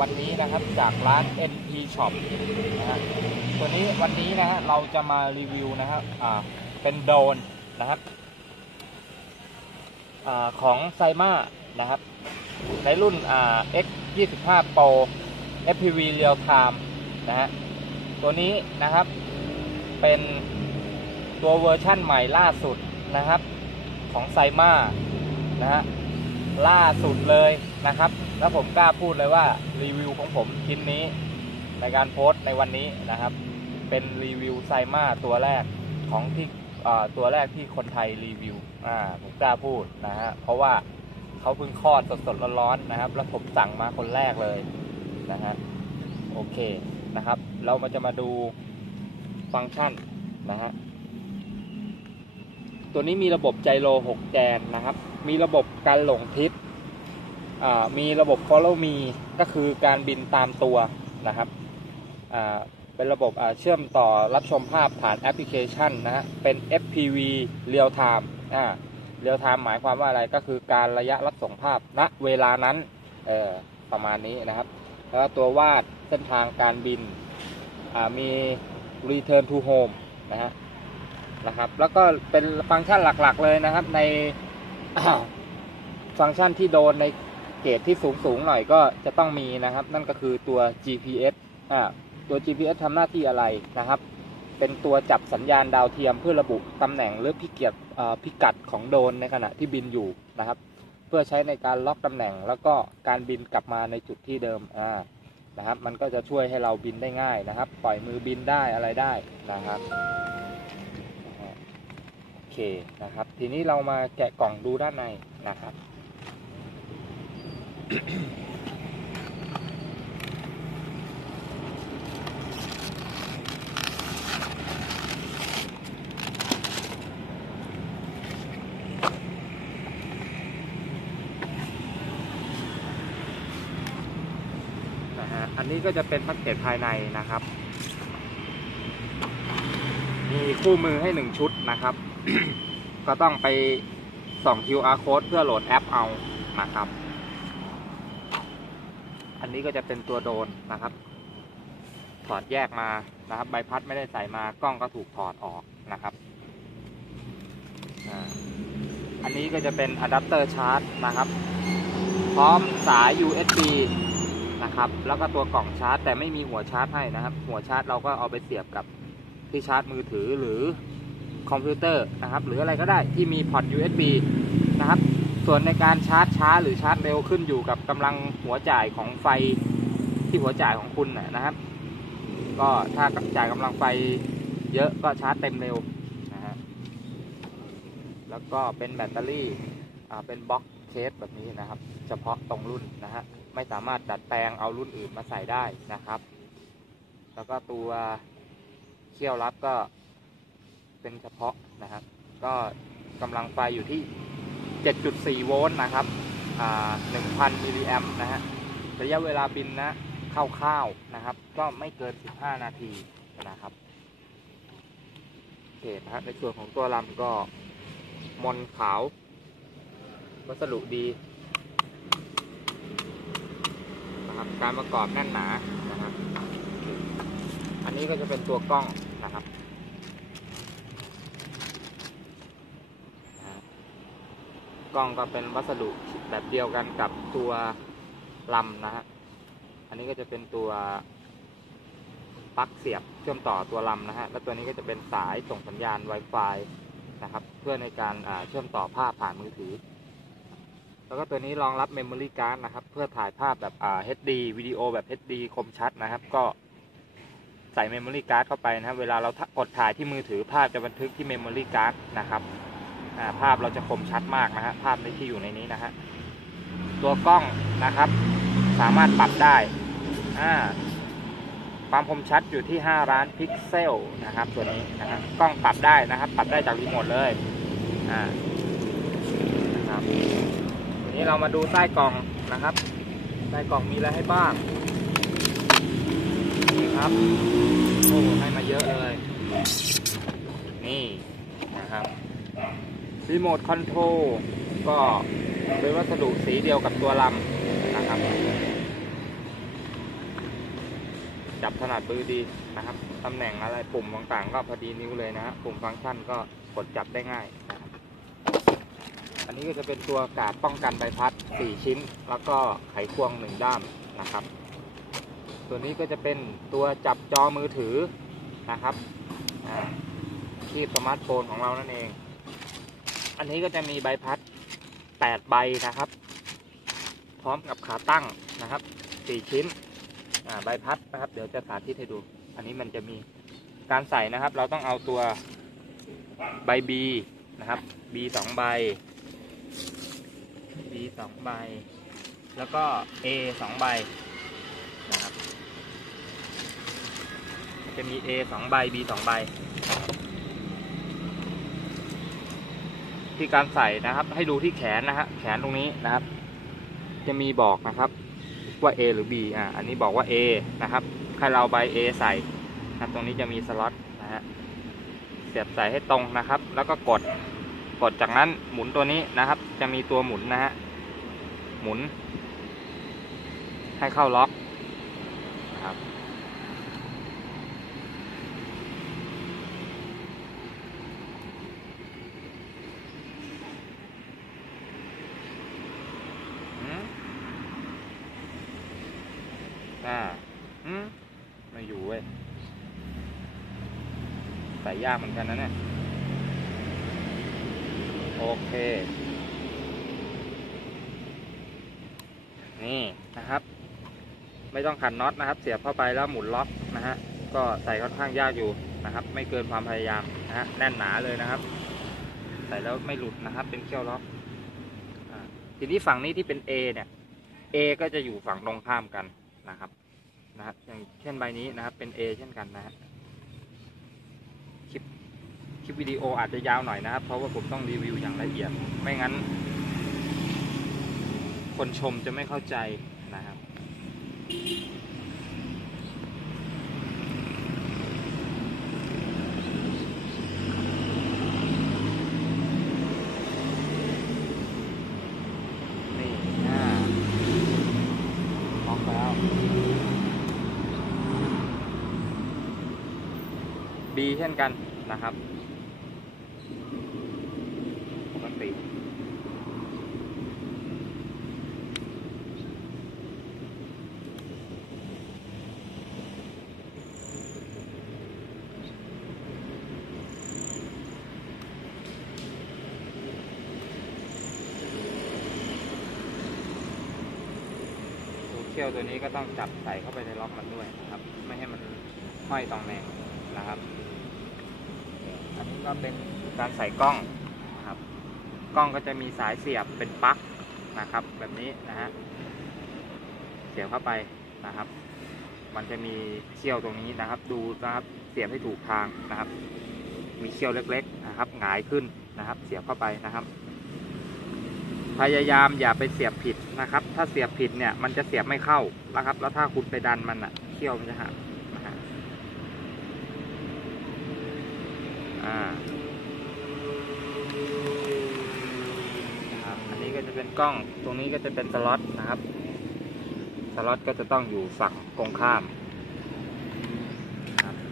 วันนี้นะครับจากร้าน NP Shop นะฮะตัวนี้วันนี้นะฮะเราจะมารีวิวนะครับเป็นโดรนนะครับของไซม่านะครับในรุ่นX25 Pro FPV Real Time นะฮะตัวนี้นะครับเป็นตัวเวอร์ชั่นใหม่ล่าสุดนะครับของไซม่านะฮะล่าสุดเลยนะครับแล้วผมกล้าพูดเลยว่ารีวิวของผมชิ้นนี้ในการโพสต์ในวันนี้นะครับเป็นรีวิวไซม่าตัวแรกของที่ตัวแรกที่คนไทยรีวิวผมกล้าพูดนะฮะเพราะว่าเขาเพิ่งคลอดสดๆร้อนๆนะครับแล้วผมสั่งมาคนแรกเลยนะฮะโอเคนะครับเราจะมาดูฟังก์ชันนะฮะตัวนี้มีระบบไจโร6 แกนนะครับมีระบบการหลงทิศมีระบบ Follow Me ก็คือการบินตามตัวนะครับเป็นระบบเชื่อมต่อรับชมภาพผ่านแอปพลิเคชันนะฮะเป็น FPV Real Time Real Time หมายความว่าอะไรก็คือการระยะรับส่งภาพณเวลานั้นประมาณนี้นะครับแล้วตัววาดเส้นทางการบินมี Return to Home นะครับแล้วก็เป็นฟังก์ชันหลักๆเลยนะครับใน ฟังก์ชันที่โดนในเกรดที่สูงหน่อยก็จะต้องมีนะครับนั่นก็คือตัว GPS ตัว GPS ทำหน้าที่อะไรนะครับเป็นตัวจับสัญญาณดาวเทียมเพื่อระบุตำแหน่งหรือพิกัดของโดรนในขณะที่บินอยู่นะครับเพื่อใช้ในการล็อกตำแหน่งแล้วก็การบินกลับมาในจุดที่เดิมนะครับมันก็จะช่วยให้เราบินได้ง่ายนะครับปล่อยมือบินได้อะไรได้นะครับโอเคนะครับทีนี้เรามาแกะกล่องดูด้านในนะครับอันนี้ก็จะเป็นแพ็กเกจภายในนะครับมีคู่มือให้1 ชุดนะครับ ก็ต้องไปส่อง QR code เพื่อโหลดแอปเอานะครับอันนี้ก็จะเป็นตัวโดรนนะครับถอดแยกมานะครับใบพัดไม่ได้ใส่มากล้องก็ถูกถอดออกนะครับอันนี้ก็จะเป็นอะแดปเตอร์ชาร์จนะครับพร้อมสาย USB นะครับแล้วก็ตัวกล่องชาร์จแต่ไม่มีหัวชาร์จให้นะครับหัวชาร์จเราก็เอาไปเสียบกับที่ชาร์จมือถือหรือคอมพิวเตอร์นะครับหรืออะไรก็ได้ที่มีพอร์ต USB นะครับส่วนในการชาร์จช้าหรือชาร์จเร็วขึ้นอยู่กับกำลังหัวจ่ายของไฟที่หัวจ่ายของคุณนะครับก็ถ้าจ่ายกำลังไฟเยอะก็ชาร์จเต็มเร็วนะฮะแล้วก็เป็นแบตเตอรี่เป็นบล็อกเคสแบบนี้นะครับเฉพาะตรงรุ่นนะฮะไม่สามารถดัดแปลงเอารุ่นอื่นมาใส่ได้นะครับแล้วก็ตัวเขี้ยวรับก็เป็นเฉพาะนะครับก็กำลังไฟอยู่ที่ 7.4 โวลต์นะครับ1,000 มิลลิแอมป์นะฮะระยะเวลาบินนะคร่าวๆนะครับก็ไม่เกิน15 นาทีนะครับโอเคนะครับในส่วนของตัวลำก็มนขาววัสดุดีนะครับการประกอบแน่นหนานะครับอันนี้ก็จะเป็นตัวกล้องนะครับกล้องก็เป็นวัสดุแบบเดียวกันกับตัวลำนะฮะอันนี้ก็จะเป็นตัวปลั๊กเสียบเชื่อมต่อตัวลำนะฮะแล้วตัวนี้ก็จะเป็นสายส่งสัญญาณ Wi-Fi นะครับเพื่อในการเชื่อมต่อภาพผ่านมือถือแล้วก็ตัวนี้รองรับ Memory Card นะครับเพื่อถ่ายภาพแบบHD วิดีโอแบบ HD คมชัดนะครับก็ใส่ Memory Card เข้าไปนะครับเวลาเรากดถ่ายที่มือถือภาพจะบันทึกที่ Memory Card นะครับภาพเราจะคมชัดมากนะฮะภาพที่อยู่ในนี้นะฮะตัวกล้องนะครับสามารถปรับได้ความคมชัดอยู่ที่5 ล้านพิกเซลนะครับตัวนี้นะฮะกล้องปรับได้นะครับปรับได้จากรีโมทเลยนะครับทีนี้เรามาดูใต้กล่องนะครับใต้กล่องมีอะไรให้บ้างนี่ครับโอ้ให้มาเยอะเลยนี่นะครับรีโมทคอนโทรลก็เป็นวัสดุสีเดียวกับตัวลำนะครับ จับถนัดมือดีนะครับตำแหน่งอะไรปุ่มต่างๆก็พอดีนิ้วเลยนะฮะปุ่มฟังก์ชันก็กดจับได้ง่ายนะครับอันนี้ก็จะเป็นตัวกาดป้องกันใบพัด4ชิ้นแล้วก็ไขควง1ด้ามนะครับตัวนี้ก็จะเป็นตัวจับจอมือถือนะครับคีบสมาร์ทโฟนของเรานั่นเองอันนี้ก็จะมีใบพัด8ใบนะครับพร้อมกับขาตั้งนะครับ4ชิ้นใบพัดนะครับเดี๋ยวจะสาธิตให้ดูอันนี้มันจะมีการใส่นะครับเราต้องเอาตัวใบ B นะครับ B 2 ใบ B 2 ใบแล้วก็ A 2 ใบนะครับจะมี A 2 ใบ B 2 ใบที่การใส่นะครับให้ดูที่แขนนะฮะแขนตรงนี้นะครับจะมีบอกนะครับว่า A หรือ B อันนี้บอกว่า A นะครับให้เราใบ A ใส่นะตรงนี้จะมีสล็อตนะฮะเสียบใส่ให้ตรงนะครับแล้วก็กดจากนั้นหมุนตัวนี้นะครับจะมีตัวหมุนนะฮะหมุนให้เข้าล็อกนะครับไม่อยู่เว้ยใส่ยากเหมือนกันนะเนี่ยโอเคนี่นะครับไม่ต้องขันน็อตนะครับเสียบเข้าไปแล้วหมุนล็อกนะฮะก็ใส่ค่อนข้างยากอยู่นะครับไม่เกินความพยายามนะฮะแน่นหนาเลยนะครับใส่แล้วไม่หลุดนะครับเป็นเขี้ยวล็อกทีนี้ฝั่งนี้ที่เป็น A เนี่ย A ก็จะอยู่ฝั่งตรงข้ามกันนะครับอย่างเช่นใบนี้นะครับเป็น A เช่นกันนะฮะคลิปวิดีโออาจจะยาวหน่อยนะครับเพราะว่าผมต้องรีวิวอย่างละเอียดไม่งั้นคนชมจะไม่เข้าใจนะครับนี่ล็อกแล้ว B เช่นกันนะครับปกติเขี้ยวตัวนี้ก็ต้องจับใส่เข้าไปในล็อกมันด้วยนะครับไม่ให้มันห้อยตองแหน่งนะครับอันนี้ก็เป็นการใส่กล้องนะครับกล้องก็จะมีสายเสียบเป็นปลั๊กนะครับแบบนี้นะฮะเสียบเข้าไปนะครับมันจะมีเขี้ยวตรงนี้นะครับดูนะครับเสียบให้ถูกทางนะครับมีเขี้ยวเล็กๆนะครับหงายขึ้นนะครับเสียบเข้าไปนะครับพยายามอย่าไปเสียบผิดนะครับถ้าเสียบผิดเนี่ยมันจะเสียบไม่เข้านะครับแล้วถ้าคุณไปดันมันเขี้ยวมันจะหักนะฮะอันนี้ก็จะเป็นกล้องตรงนี้ก็จะเป็นสล็อตนะครับสล็อตก็จะต้องอยู่ฝั่งตรงข้าม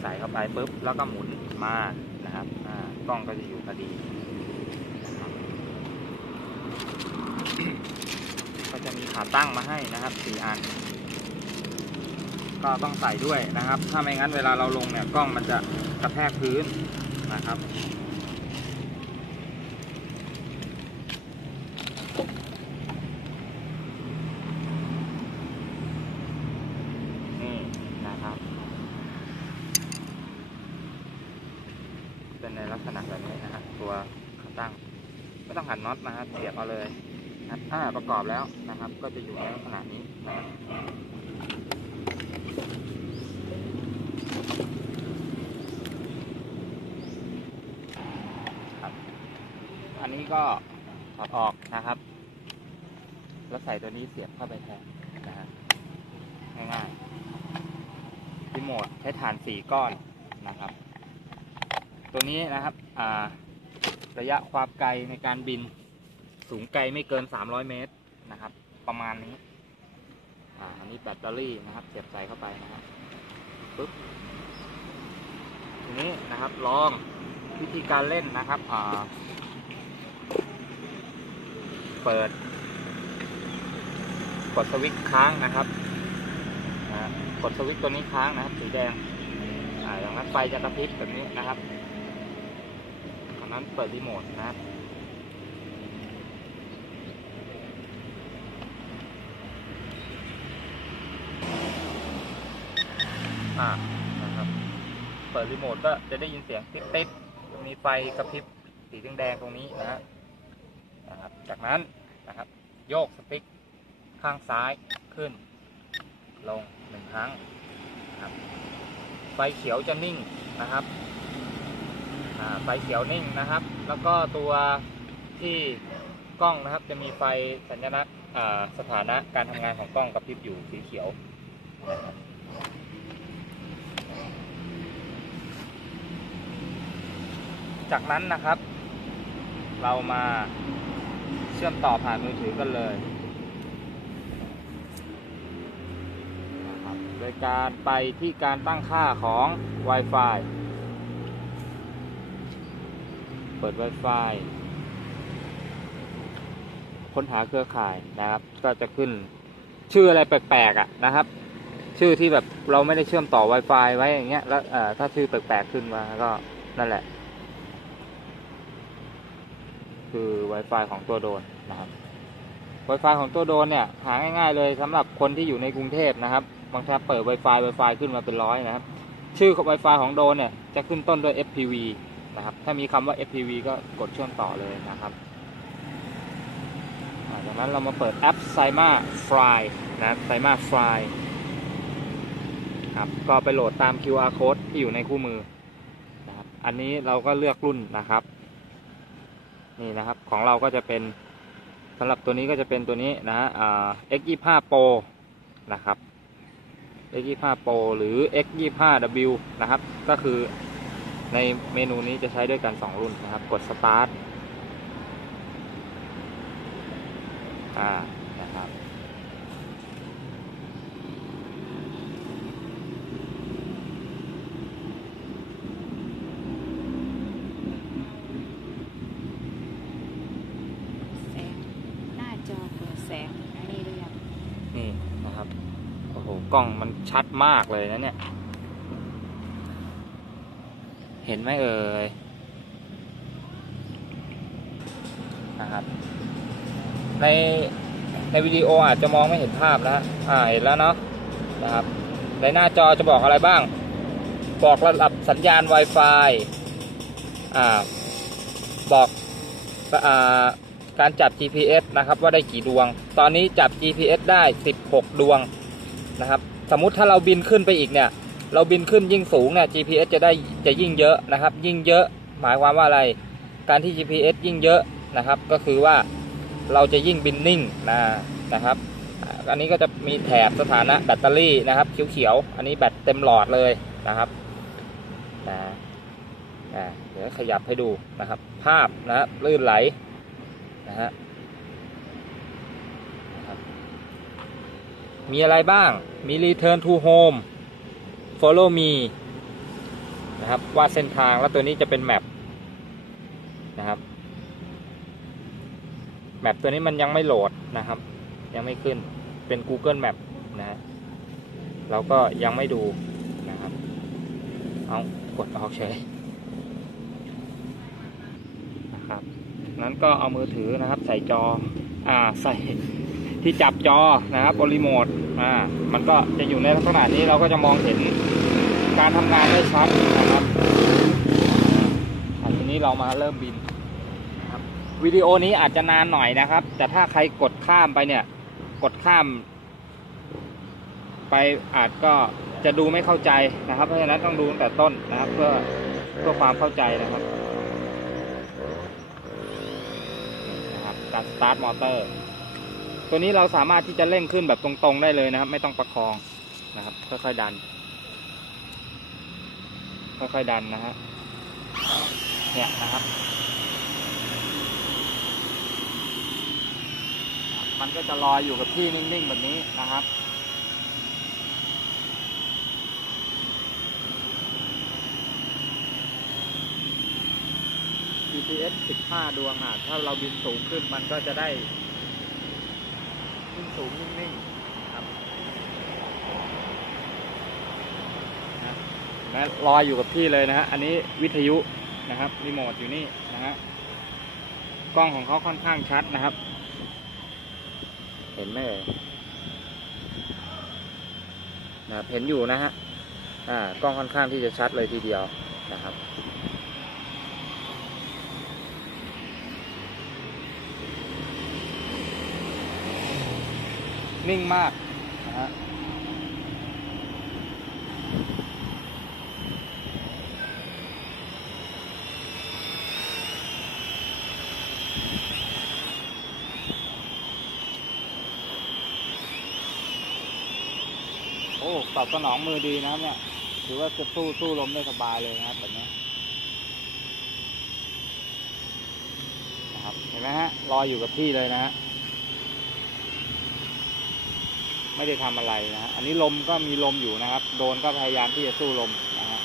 ใส่เข้าไปปุ๊บแล้วก็หมุนมานะครับกล้องก็จะอยู่พอดีก็จะมีขาตั้งมาให้นะครับ4 อันก็ต้องใส่ด้วยนะครับถ้าไม่งั้นเวลาเราลงเนี่ยกล้องมันจะกระแทกพื้นนะครับนี่นะครับเป็นในลักษณะแบบนี้นะครับตัวขาตั้งไม่ต้องหันน็อตนะครับเสียบเอาเลยประกอบแล้วนะครับก็จะอยู่ในลักษณะนี้นะครับอันนี้ก็ถอดออกนะครับแล้วใส่ตัวนี้เสียบเข้าไปแทนนะฮะง่ายๆรีโมทใช้ถ่าน4 ก้อนนะครับตัวนี้นะครับระยะความไกลในการบินสูงไกลไม่เกิน300 เมตรนะครับประมาณนี้อันนี้แบตเตอรี่นะครับเสียบใส่เข้าไปนะครับ ปึ๊บทีนี้นะครับลองวิธีการเล่นนะครับเปิดกดสวิตช์ค้างนะครับกดสวิตช์ตัวนี้ค้างนะครับสีแดงอย่างนั้นไฟจะกระพริบแบบนี้นะครับอันนั้นเปิดรีโมทนะครับนะครับเปิดรีโมทก็จะได้ยินเสียงติ๊กๆจะมีไฟกระพริบสีแดงๆตรงนี้นะครับจากนั้นนะครับโยกสติ๊กข้างซ้ายขึ้นลง1 ครั้งนะครับไฟเขียวจะนิ่งนะครับไฟเขียวนิ่งนะครับแล้วก็ตัวที่กล้องนะครับจะมีไฟสัญลักษณ์สถานะการทำงานของกล้องกระพริบอยู่สีเขียวนะครับจากนั้นนะครับเรามาเชื่อมต่อผ่านมือถือกันเลยนะครับโดยการไปที่การตั้งค่าของ Wi-Fi เปิด Wi-Fi ค้นหาเครือข่ายนะครับก็จะขึ้นชื่ออะไรแปลกๆนะครับชื่อที่แบบเราไม่ได้เชื่อมต่อ Wi-Fi ไว้อย่างเงี้ยแล้วถ้าชื่อแปลกๆขึ้นมาก็นั่นแหละคือ Wi-Fi ของตัวโดรนนะครับ Wi-Fi ของตัวโดรนเนี่ยหาง่ายๆเลยสำหรับคนที่อยู่ในกรุงเทพนะครับบางทีเปิด Wi-Fi ขึ้นมาเป็น100นะครับชื่อของ Wi-Fi ของโดรนเนี่ยจะขึ้นต้นด้วย FPV นะครับถ้ามีคำว่า FPV ก็กดเชื่อมต่อเลยนะครับจากนั้นเรามาเปิดแอป Sima Fly นะ Sima Fly ครับก็ไปโหลดตาม QR Code ที่อยู่ในคู่มือนะครับอันนี้เราก็เลือกรุ่นนะครับนี่นะครับของเราก็จะเป็นสำหรับตัวนี้ก็จะเป็นตัวนี้นะX25 Pro นะครับ X25 Pro หรือ X25W นะครับก็คือในเมนูนี้จะใช้ด้วยกัน2รุ่นนะครับกด Start นะครับจอเปิดแสงอันนี้ด้วยนี่นะครับโอ้โหกล้องมันชัดมากเลยนะเนี่ยเห็นไหมเอ่ยนะครับในวิดีโออาจจะมองไม่เห็นภาพแล้วเห็นแล้วเนาะนะครับในหน้าจอจะบอกอะไรบ้างบอกระดับสัญญาณ Wi-Fi บอกการจับ GPS นะครับว่าได้กี่ดวงตอนนี้จับ GPS ได้16 ดวงนะครับสมมุติถ้าเราบินขึ้นไปอีกเนี่ยเราบินขึ้นยิ่งสูงเนี่ย GPS จะยิ่งเยอะนะครับยิ่งเยอะหมายความว่าอะไรการที่ GPS ยิ่งเยอะนะครับก็คือว่าเราจะยิ่งบินนิ่งนะครับอันนี้ก็จะมีแถบสถานะแบตเตอรี่นะครับเขียวๆอันนี้แบตเต็มหลอดเลยนะครับเดี๋ยวขยับให้ดูนะครับภาพนะลื่นไหลนะฮะมีอะไรบ้างมี Return to Home Follow Me นะครับวาดเส้นทางแล้วตัวนี้จะเป็นแมปนะครับแมปตัวนี้มันยังไม่โหลดนะครับยังไม่ขึ้นเป็น Google Map นะฮะเราก็ยังไม่ดูนะครับเอากดออกเฉยนะครับนั้นก็เอามือถือนะครับใส่จอใส่ที่จับจอนะครับบนรีโมทมันก็จะอยู่ในลักษณะนี้เราก็จะมองเห็นการทำงานได้ชัดนะครับทีนี้เรามาเริ่มบินครับวิดีโอนี้อาจจะนานหน่อยนะครับแต่ถ้าใครกดข้ามไปเนี่ยกดข้ามไปอาจก็จะดูไม่เข้าใจนะครับเพราะฉะนั้นต้องดูตั้งแต่ต้นนะครับเพื่อความเข้าใจนะครับการสตาร์ทมอเตอร์ตัวนี้เราสามารถที่จะเร่งขึ้นแบบตรงๆได้เลยนะครับไม่ต้องประคองนะครับค่อยๆดันนะฮะเนี่ยนะครับมันก็จะลอยอยู่กับที่นิ่งๆแบบนี้นะครับ GPS 15 ดวงถ้าเราบินสูงขึ้นมันก็จะได้นิ่งสูงนิ่งๆครับนะและลอยอยู่กับที่เลยนะฮะอันนี้วิทยุนะครับรีโมทอยู่นี่นะฮะกล้องของเขาค่อนข้างชัดนะครับเห็นไหมนะครับเห็นอยู่นะฮะกล้องค่อนข้างที่จะชัดเลยทีเดียวนะครับนิ่งมากนะฮะโอ้ตอบสนองมือดีนะครับเนี่ยถือว่าจะสู้ลมได้สบายเลยนะครับแบบนี้นะครับเห็นไหมฮะลอยอยู่กับที่เลยนะฮะไม่ได้ทำอะไรนะฮะอันนี้ลมก็มีลมอยู่นะครับโดรนก็พยายามที่จะสู้ลมนะฮะ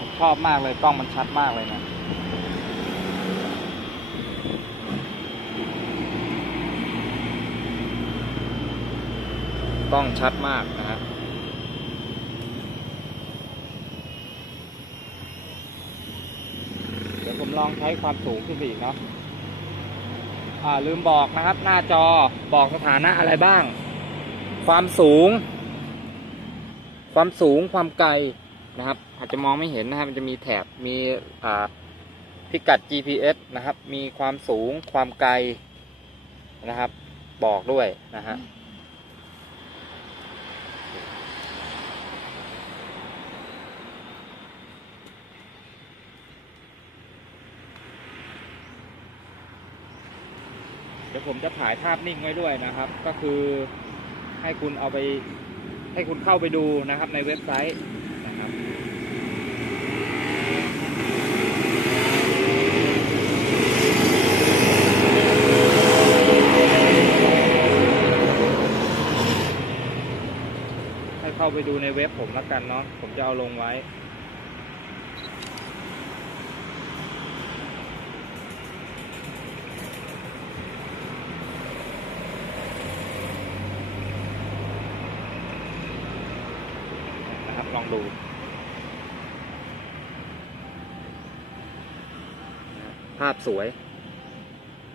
ผมชอบมากเลยกล้องมันชัดมากเลยนะกล้องชัดมากนะฮะเดี๋ยวผมลองใช้ความสูงขึ้นอีกเนาะลืมบอกนะครับหน้าจอบอกสถานะอะไรบ้างความสูงความไกลนะครับอาจจะมองไม่เห็นนะครับมันจะมีแถบมีพิกัด GPS นะครับมีความสูงความไกลนะครับบอกด้วยนะฮะเดี๋ยวผมจะถ่ายภาพนิ่งไว้ด้วยนะครับก็คือให้คุณเข้าไปดูนะครับในเว็บไซต์นะครับให้เข้าไปดูในเว็บผมแล้วกันเนาะผมจะเอาลงไว้ลองดูภาพสวย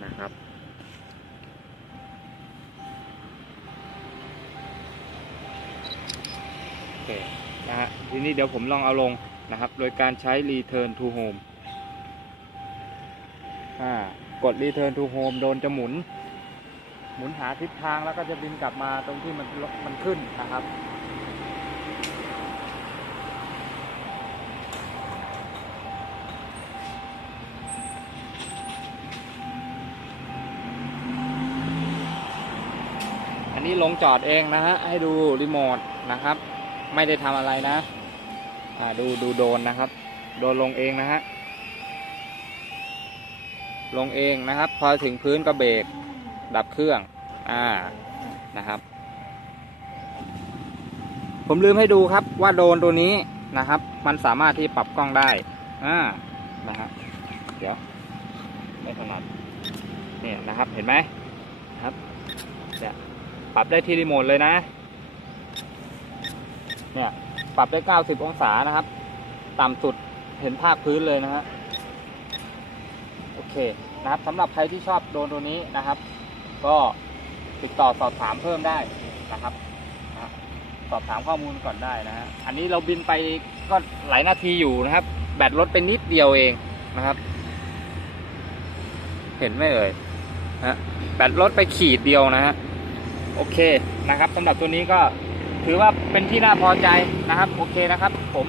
นะครับโอเคนะฮะทีนี้เดี๋ยวผมลองเอาลงนะครับโดยการใช้ Return to Home กด Return to Home โดนจะหมุนหาทิศทางแล้วก็จะบินกลับมาตรงที่มันขึ้นนะครับอันนี้ลงจอดเองนะฮะให้ดูรีโมทนะครับไม่ได้ทำอะไรนะดูโดรนนะครับโดรนลงเองนะฮะลงเองนะครับพอถึงพื้นก็เบรกดับเครื่องนะครับผมลืมให้ดูครับว่าโดรนตัวนี้นะครับมันสามารถที่ปรับกล้องได้นะฮะเดี๋ยวไม่ถนัดเนี่ยนะครับเห็นไหมครับเนี่ยปรับได้ที่รีโมทเลยนะเนี่ยปรับได้90องศานะครับต่ำสุดเห็นภาคพื้นเลยนะฮะโอเคนะครับสำหรับใครที่ชอบโดรนตัวนี้นะครับก็ติดต่อสอบถามเพิ่มได้นะครับสอบถามข้อมูลก่อนได้นะฮะอันนี้เราบินไปก็หลายนาทีอยู่นะครับแบตลดไปนิดเดียวเองนะครับเห็นไหมเอ่ยแบตลดไปขีดเดียวนะฮะโอเคนะครับสำหรับตัวนี้ก็ถือว่าเป็นที่น่าพอใจนะครับโอเคนะครับผม